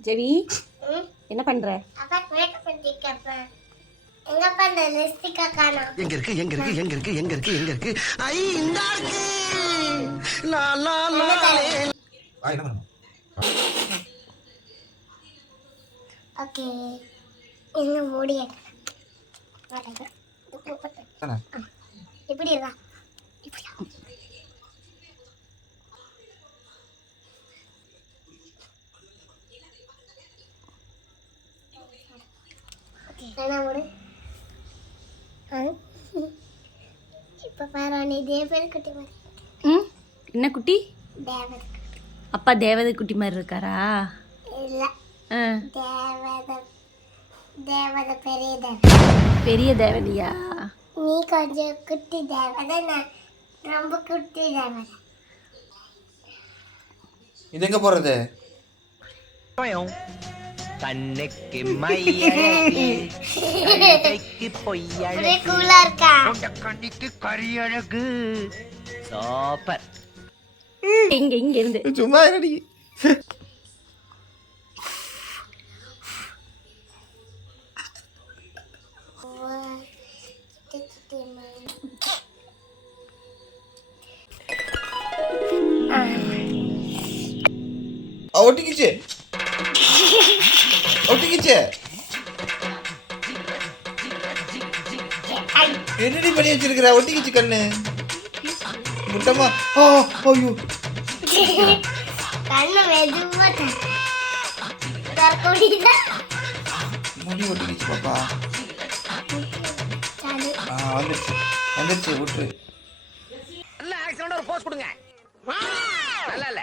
ஜெவி என்ன பண்ற? எங்க இருக்கு எங்க இருக்கு எங்க இருக்கு எங்க இருக்கு எங்க இருக்கு? ஐ இந்த இருக்கு. லா லா லா ஆ என்ன பண்ணணும் ஓகே. எங்க மூடிய? தானே இப்படி இருக்கா இப்படியா என்ன மூடு ஆ. இப்ப பாரு நீ தேவல் குட்டி மாதிரி ம்? என்ன குட்டி? அப்பா தேவதை குட்டி மாதிரி இருக்காரா? இல்ல. ஆ. தேவதை தேவதை பெரிய தேவதை பெரிய தேவதையா? நீ கொஞ்சம் குட்டி தேவதை நான் ரொம்ப குட்டி தேவதை. இது எங்க போறது? கண்ணுக்கு மையழகு கழுதைக்கு பொய்யழகு ஒரே கூலா இருக்கா கண்ணுக்கு கரியழகு சூப்பர் இங்க இங்க இருந்து சும்மா என்னடி குட்டி குட்டி மாதிரி. ஆ, ஒட்டிக்கிச்சு என்னடி பண்ணி வச்சிருக்கிற? ஒட்டிக்கிச்சு கண்ணு. முட்டமா. ஆ ஐயோ. கண்ணு மெதுவா முடி ஒட்டிக்கிச்சு பாப்பா. சரி. ஆ வந்துருச்சு. வந்துருச்சு விட்டுரு. நல்ல ஆக்சனோட ஒரு போஸ் கொடுங்க. நல்லா இல்ல.